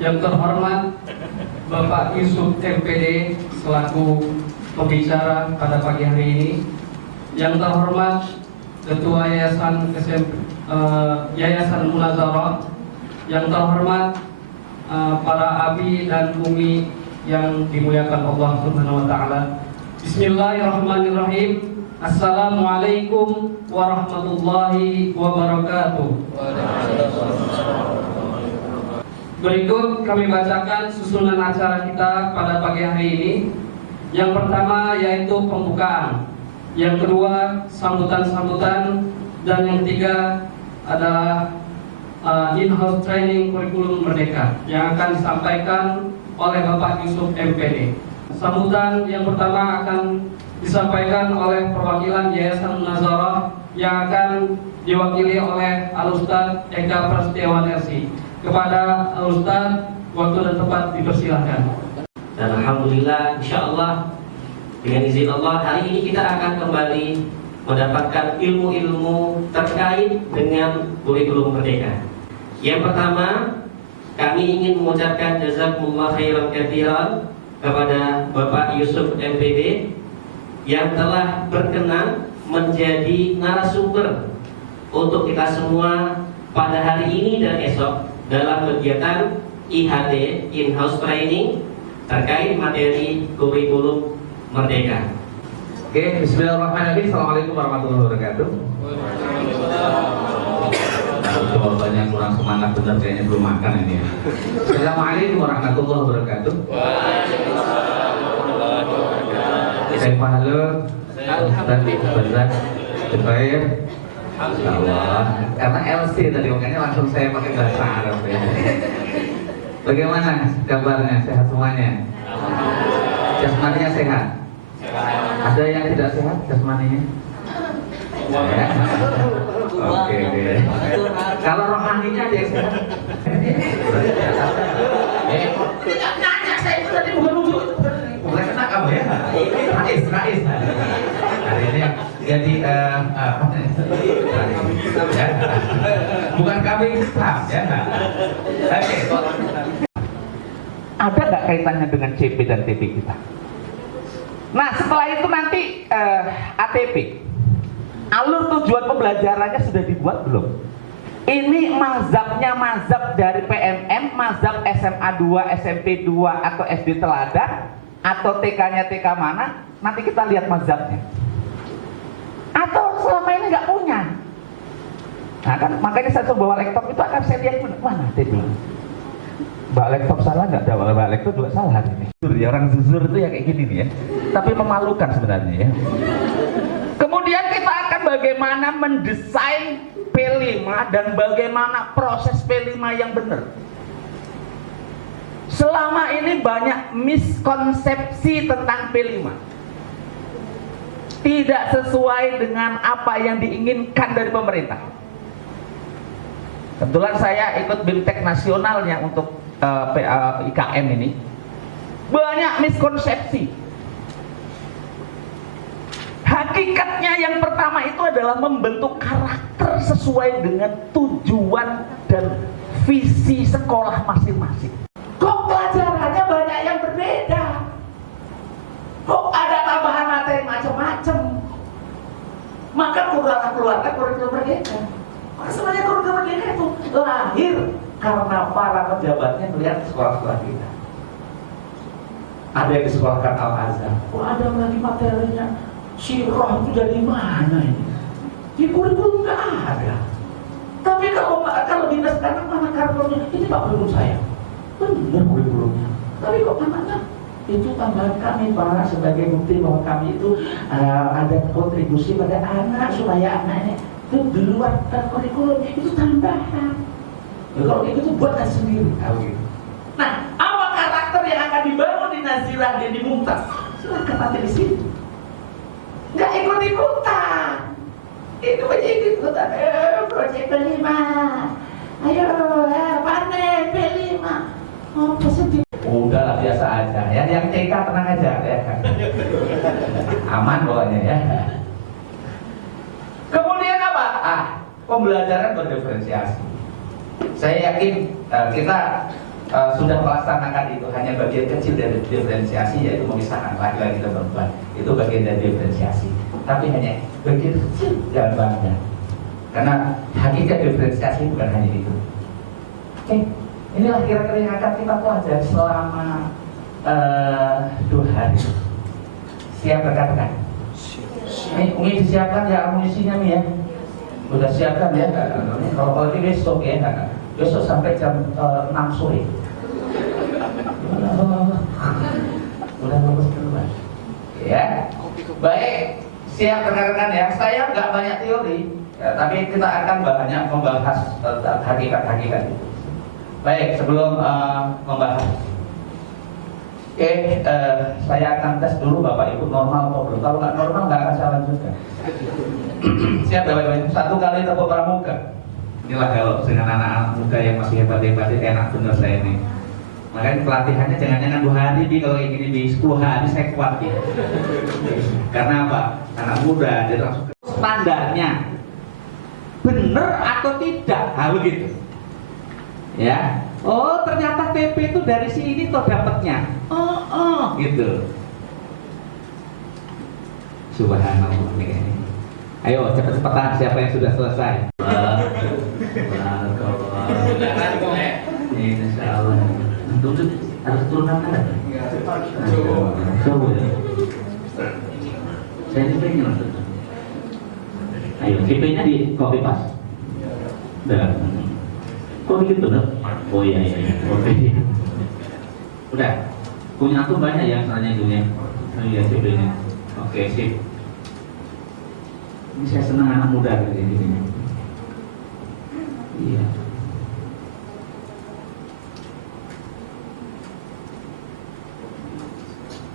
Yang terhormat Bapak Yusuf MPD selaku pembicara pada pagi hari ini. Yang terhormat Ketua Yayasan Munazarah. Yang terhormat para abi dan umi yang dimuliakan Allah Subhanahu wa taala. Bismillahirrahmanirrahim. Assalamualaikum warahmatullahi wabarakatuh. Berikut kami bacakan susunan acara kita pada pagi hari ini. Yang pertama yaitu pembukaan, yang kedua sambutan-sambutan, dan yang ketiga adalah in-house training kurikulum merdeka yang akan disampaikan oleh Bapak Yusuf MPD. Sambutan yang pertama akan disampaikan oleh perwakilan Yayasan Munazarah yang akan diwakili oleh Al-Ustadz Eka Prasetyawan LC. Kepada Al-Ustadz, waktu dan tempat dipersilahkan. Dan alhamdulillah, insyaallah dengan izin Allah hari ini kita akan kembali mendapatkan ilmu-ilmu terkait dengan kurikulum merdeka. Yang pertama, kami ingin mengucapkan jazakumullah khairan katsiran kepada Bapak Yusuf MPD yang telah berkenan menjadi narasumber untuk kita semua pada hari ini dan esok dalam kegiatan IHT in-house training terkait materi kurikulum merdeka. Oke, bismillahirrahmanirrahim. Assalamualaikum warahmatullahi wabarakatuh. Jawabannya kurang semangat benar, kayaknya belum makan ini ya. Assalamualaikum warahmatullahi wabarakatuh. Saya Pahala, Ustaz Bazar, Jebair, Insyaallah. Karena LC tadi makanya langsung saya pakai bahasa Arab ya. Bagaimana kabarnya? Sehat semuanya? Jasmaninya sehat? Ada yang tidak sehat jasmaninya? Ya. Oke. Kalau rohaninya ada yang sehat? Tidak nanya, saya itu tadi bukan kena kamu ya? Rais. Hari ini jadi bukan kambing hitam ya. Oke. Ada nggak kaitannya dengan CP dan TP kita? Nah setelah itu nanti ATP, alur tujuan pembelajarannya sudah dibuat belum? Ini mazhabnya mazhab dari PMM, mazhab SMA 2, SMP 2 atau SD Teladan, atau TK-nya TK mana? Nanti kita lihat mazhabnya. Atau selama ini nggak punya. Nah kan makanya saya bawa laptop itu akan saya lihat mana TP. Mbak laptop salah nggak? Ada Mbak laptop juga salah ini. Ya, orang zuzur itu ya kayak gini nih ya. Tapi memalukan sebenarnya ya. Kemudian kita akan bagaimana mendesain P5 dan bagaimana proses P5 yang benar. Selama ini banyak miskonsepsi tentang P5. Tidak sesuai dengan apa yang diinginkan dari pemerintah. Kebetulan saya ikut BIMTEK nasionalnya untuk IKM ini. Banyak miskonsepsi. Hakikatnya yang pertama itu adalah membentuk karakter sesuai dengan tujuan dan visi sekolah masing-masing. Kok pelajarannya banyak yang berbeda? Kok ada tambahan materi macam-macam? Maka keluarga kurikulum merdeka. Maka sebenarnya kurikulum merdeka itu lahir karena para pejabatnya melihat sekolah-sekolah kita. Ada yang disekolahkan Al-Azhar. Oh, ada lagi materinya. Sirah itu dari mana ini? Di kurikulum nggak ada. Tapi kalau dinas sekarang mana kurikulumnya? Ini Pak kurikulum saya. Benar kurikulumnya. Tapi kok namanya? Itu tambahan kami Pak sebagai bukti bahwa kami itu ada kontribusi pada anak supaya anaknya itu di luar kurikulum itu tambahan. Ya, kalau itu tuh buatkan sendiri. Nah, apa karakter yang akan dibangun di Nazilah dan di Mumtaz? Silakan nanti di sini. Nggak ikut-ikutan. Itu aja ikut-ikutan. Proyek P5. Ayo, panen P5. Apa sedih? Udahlah biasa aja ya. Yang TK tenang aja ya. Aman pokoknya ya. Kemudian apa? Pembelajaran berdiferensiasi. Saya yakin kita sudah melaksanakan itu, hanya bagian kecil dari diferensiasi, yaitu memisahkan laki-laki dan perempuan. Itu bagian dari diferensiasi, tapi hanya bagian kecil, jangan bangga, karena hakikat diferensiasi bukan hanya itu. Oke, inilah kira-kira yang akan kita pelajari selama 2 hari. Siap rekan-rekan? Ini disiapkan ya amunisinya nih ya. Udah siapkan ya. Kalau ini besok ya, besok sampai jam 6 sore. Udah bagus keluar. Ya, baik. Siap rekan-rekan ya. Saya nggak banyak teori, ya, tapi kita akan banyak membahas tentang hakikat-hakikat itu. Baik, sebelum membahas. Oke, saya akan tes dulu Bapak Ibu normal atau belum. Kalau nggak normal nggak akan saya lanjutkan. Siap Bapak Ibu. 1 kali tepuk pramuka. Inilah kalau dengan anak-anak muda yang masih hebat-hebat, enak bener saya ini. Makanya pelatihannya jangan 2 hari, kalau ini di 10 hari saya kuat ya. Karena apa? Anak muda dia langsung standarnya bener atau tidak, begitu. Ya. Oh, ternyata TP itu dari sini tuh dapatnya. Gitu. Subhanallah nih. Ayo cepet-cepetan siapa yang sudah selesai. Insya Allah. Harus turun tangan. Coba ya. Saya TP-nya mas. Ayo TP-nya di copy paste. Udah. Kok bikin bener? Oh iya. Oke. Udah. Punya aku banyak ya soalnya itunya. Oh iya CP-nya. Oke, sip. Ini saya senang anak muda kayak gini. Iya.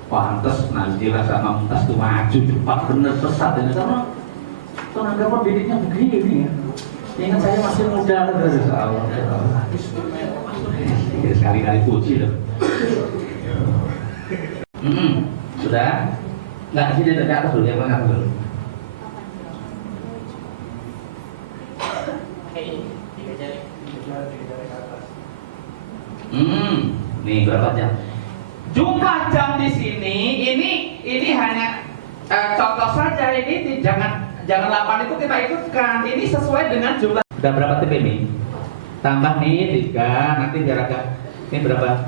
Pantes Nazila sama Mumtaz tuh maju cepat bener pesat ya. Karena tenaga pendidiknya begini ya. Ingat saya masih muda terus. Sekali-kali puji loh. Sudah? Nggak, sini dari atas dulu, yang mana dulu? Nih berapa jam? Jumlah jam di sini ini hanya contoh saja, ini jangan 8 itu kita ikutkan. Ini sesuai dengan jumlah. Udah berapa TP nih? Tambah nih 3, nanti biar agak. Ini berapa?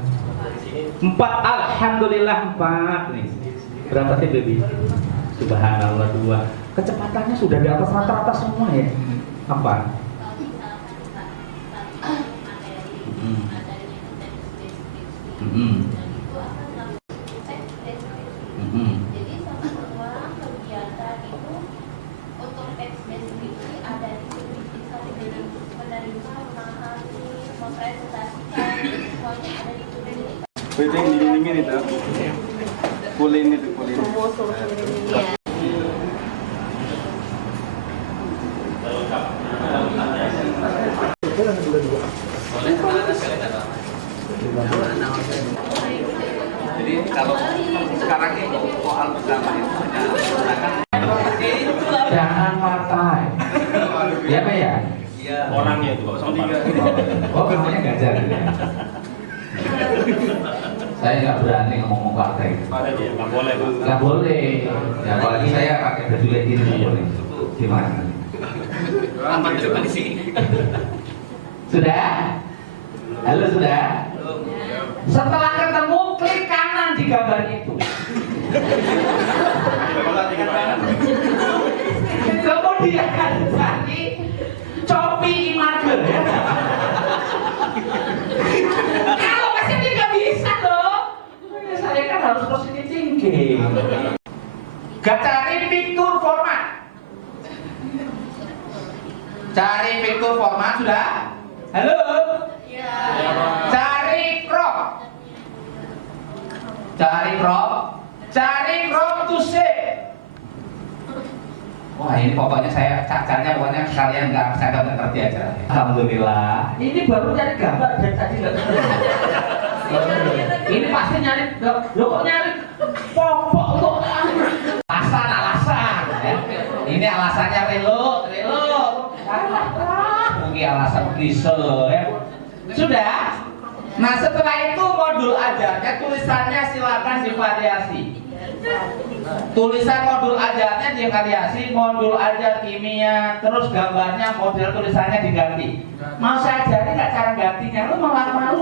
4, alhamdulillah 4 nih. Berapa TP? Subhanallah 2. Kecepatannya sudah di atas rata-rata semua ya. Apa? Jadi semua kegiatan itu untuk ekspresi ada di sini, menerima, memahami, mempresentasikan, semuanya ada di sini. Itu yang dindingin itu, kulin itu kulin. Iya. Jadi kalau sekarang ini soal bersama itu jangan partai. Ya Pak ya? Iya. Orangnya itu Pak, sama 3. Oh, namanya Ganjar. Saya nggak berani ngomong partai. Nggak boleh Pak. Nggak boleh. Ya apalagi saya pakai baju kayak gini nggak boleh. Gimana? Apa coba di sini? Sudah? Halo sudah? Setelah ketemu klik kanan di gambar itu. Kemudian cari Copi Image. Kalau masih dia nggak bisa dong. Saya kan harus positif thinking. Gak cari picture format. Cari picture format sudah? Halo? Iya. Cari crop. Cari crop to shape. Wah ini pokoknya saya cacarnya pokoknya kalian saya nggak ngerti aja. Alhamdulillah. Ini baru nyari gambar dari tadi nggak ngerti. Ini pasti nyari, lo kok nyari pokok untuk alasan. Ya. Ini alasannya reload. Mungkin alasan klise ya. Sudah? Nah setelah itu modul ajarnya tulisannya silakan divariasi. Tulisan modul ajarnya divariasi, modul ajar kimia, terus gambarnya model tulisannya diganti. Mau saya ajarin nggak cara gantinya? Lu malu.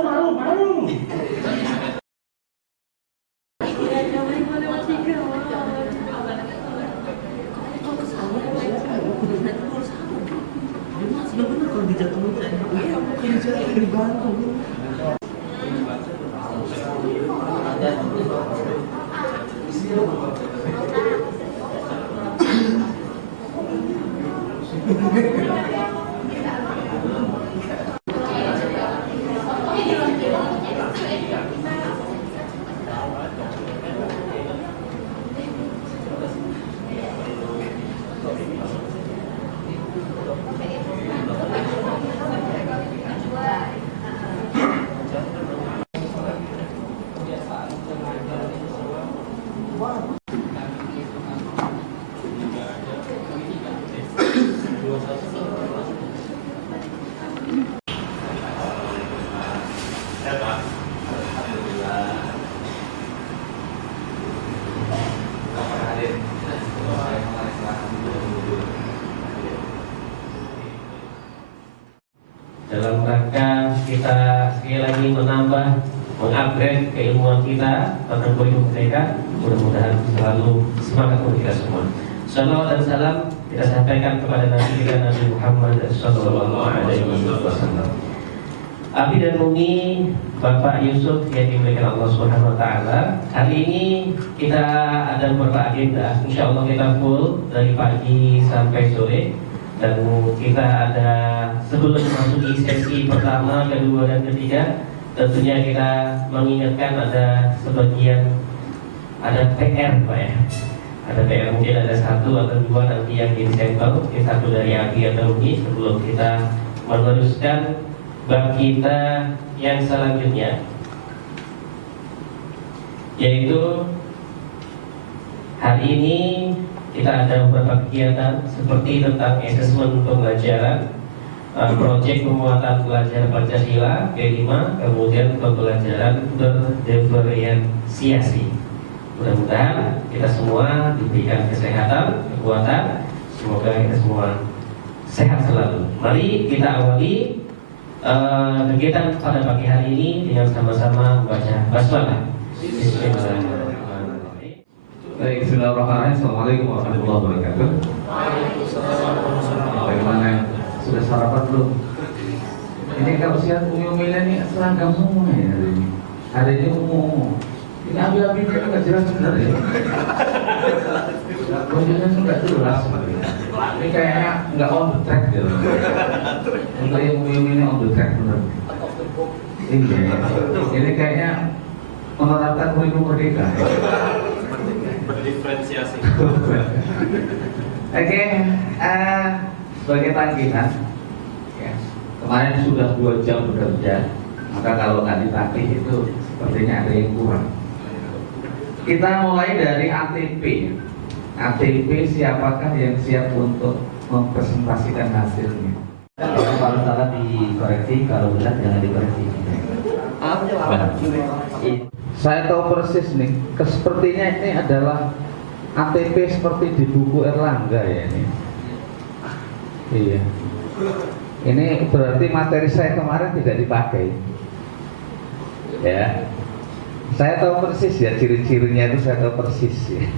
Dalam rangka kita sekali lagi menambah, mengupgrade keilmuan kita tentang kurikulum mereka, mudah-mudahan selalu semangat untuk kita semua. Salawat dan salam kita sampaikan kepada Nabi kita Nabi Muhammad Sallallahu Alaihi Wasallam. Abi dan Umi, Bapak Yusuf yang dimuliakan Allah Subhanahu Wa Taala. Hari ini kita ada beberapa agenda. Insya Allah kita full dari pagi sampai sore. Dan kita ada sebelum memasuki sesi pertama, kedua, dan ketiga, tentunya kita mengingatkan ada sebagian ada PR, Pak ya. Ada PR mungkin ada satu atau dua nanti yang di sampel, satu dari Abi atau Umi sebelum kita meneruskan bab kita yang selanjutnya, yaitu hari ini kita ada beberapa kegiatan seperti tentang asesmen pembelajaran, proyek penguatan belajar Pancasila P5, kemudian pembelajaran berdiferensiasi. Mudah-mudahan kita semua diberikan kesehatan, kekuatan, semoga kita semua sehat selalu. Mari kita awali kegiatan pada pagi hari ini dengan sama-sama membaca basmalah. Bismillahirrahmanirrahim. Baik, bismillahirrahmanirrahim. Assalamualaikum warahmatullahi wabarakatuh. Bagaimana? Sudah sarapan belum? Ini kalau sihat Umi ini seragam semua ya hari ini. Hari ini umum. Ini abi-abinya nggak jelas benar ya. Bajunya nggak jelas. Ini kayaknya nggak on the track gitu. Untuk yang Umi ini on the track benar. Iya. Ini kayaknya menerapkan kurikulum merdeka. Berdiferensiasi. Oke, sebagai tagihan, ya, kemarin sudah 2 jam bekerja, maka kalau nggak ditagih itu sepertinya ada yang kurang. Kita mulai dari ATP. ATP siapakah yang siap untuk mempresentasikan hasilnya? Kalau salah dikoreksi, kalau benar jangan dikoreksi. Saya tahu persis nih, sepertinya ini adalah ATP seperti di buku Erlangga ya ini. Iya. Ini berarti materi saya kemarin tidak dipakai. Ya. Saya tahu persis ya, ciri-cirinya itu saya tahu persis ya.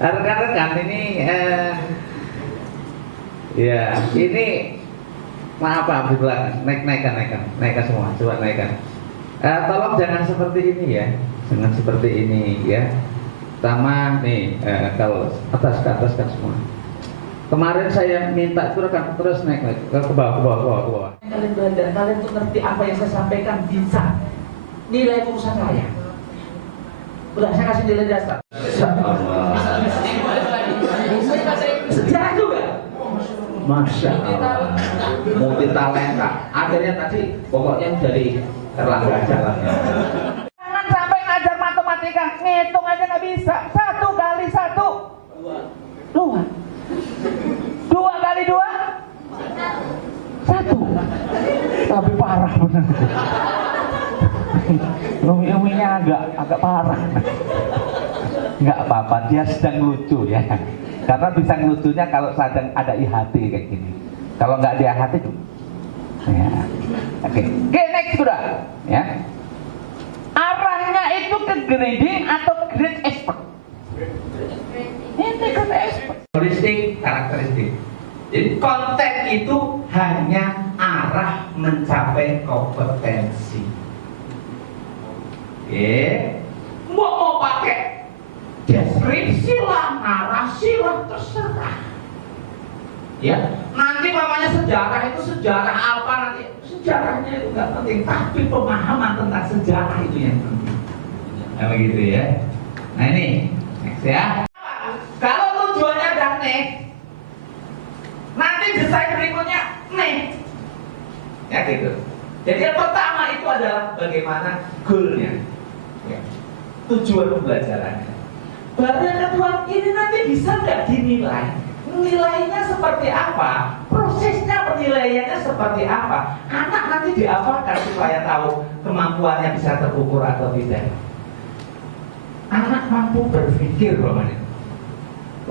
Rekan-rekan ini ya, ini maaf di belakang, naikkan semua, coba naikkan. Tolong jangan seperti ini ya, jangan seperti ini ya. Pertama nih, kalau atas ke atas kan semua. Kemarin saya minta terus naik ke bawah. Kalian belajar, kalian tuh ngerti apa yang saya sampaikan bisa. Nilai urusan saya. Udah saya kasih nilai dasar. Sejarah juga. Masya Allah. Multi talenta. Akhirnya tadi pokoknya dari Erlangga aja lah. Jangan sampai ngajar matematika, ngitung aja nggak bisa. 1 kali 1 2. 2 kali 2 1. Tapi parah benar. Umi-uminya agak parah. Nggak apa-apa, dia sedang lucu ya. Karena bisa lucunya kalau sedang ada IHT kayak gini. Kalau nggak ada IHT tuh. Ya. Oke, next sudah. Ya. Arahnya itu ke grading atau grade expert? Ini grade expert. Karakteristik. Jadi konten itu hanya arah mencapai kompetensi. Oke, mau pakai deskripsi lah, narasi lah, terserah. Ya, nanti namanya sejarah itu sejarah apa nanti? Sejarahnya itu nggak penting, tapi pemahaman tentang sejarah itu yang penting. Nah, begitu ya. Nah ini, next ya. Kalau tujuannya udah next, nanti desain berikutnya next. Ya gitu. Jadi yang pertama itu adalah bagaimana goalnya, ya. Tujuan pembelajarannya. Baru yang kedua, ini nanti bisa nggak dinilai? Nilainya seperti apa? Prosesnya penilaiannya seperti apa? Anak nanti diapakan supaya tahu kemampuannya bisa terukur atau tidak? Anak mampu berpikir, bagaimana?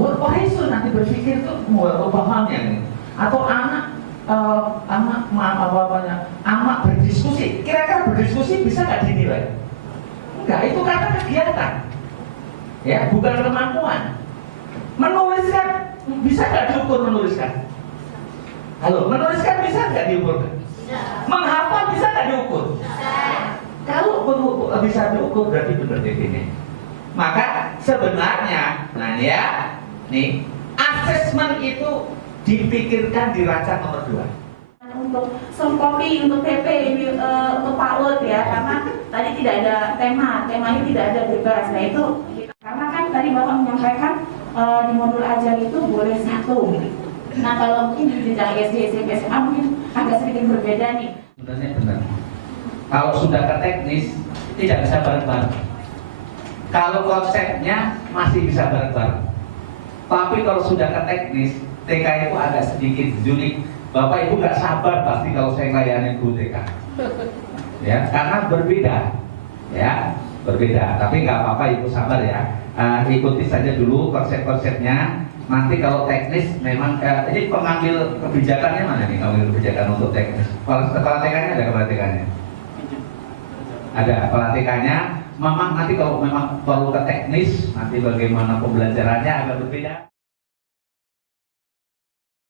Wah itu nanti berpikir itu mau pahamnya, atau anak berdiskusi. Kira-kira berdiskusi bisa nggak dinilai? Enggak, itu karena kegiatan, ya, bukan kemampuan. Menuliskan bisa nggak diukur menuliskan? Halo, menuliskan bisa nggak diukur? Menghafal bisa nggak diukur? Kalau bisa diukur berarti benar ini. Maka sebenarnya, nah ya, nih asesmen itu dipikirkan di raca nomor 2. Untuk soft copy, untuk TP, untuk PAUD ya, karena tadi tidak ada temanya tidak ada bebas. Nah itu, karena kan tadi Bapak menyampaikan di modul ajar itu boleh 1. Nah kalau mungkin di jenjang SD, SMP, SMA mungkin agak sedikit berbeda nih. Sebenarnya benar. Kalau sudah ke teknis tidak bisa bareng-bareng. Kalau konsepnya masih bisa bareng-bareng. Tapi kalau sudah ke teknis, TK itu agak sedikit unik. Bapak Ibu nggak sabar pasti kalau saya ngelayanin guru TK. Ya, karena berbeda. Ya, berbeda. Tapi nggak apa-apa Ibu sabar ya. Ikuti saja dulu konsep-konsepnya. Nanti kalau teknis memang ini pengambil kebijakannya mana nih? Pengambil kebijakan untuk teknis. Kepala TK-nya ada kepala TK-nya? Ada kepala TK-nya. Memang nanti kalau memang perlu ke teknis, nanti bagaimana pembelajarannya agak berbeda.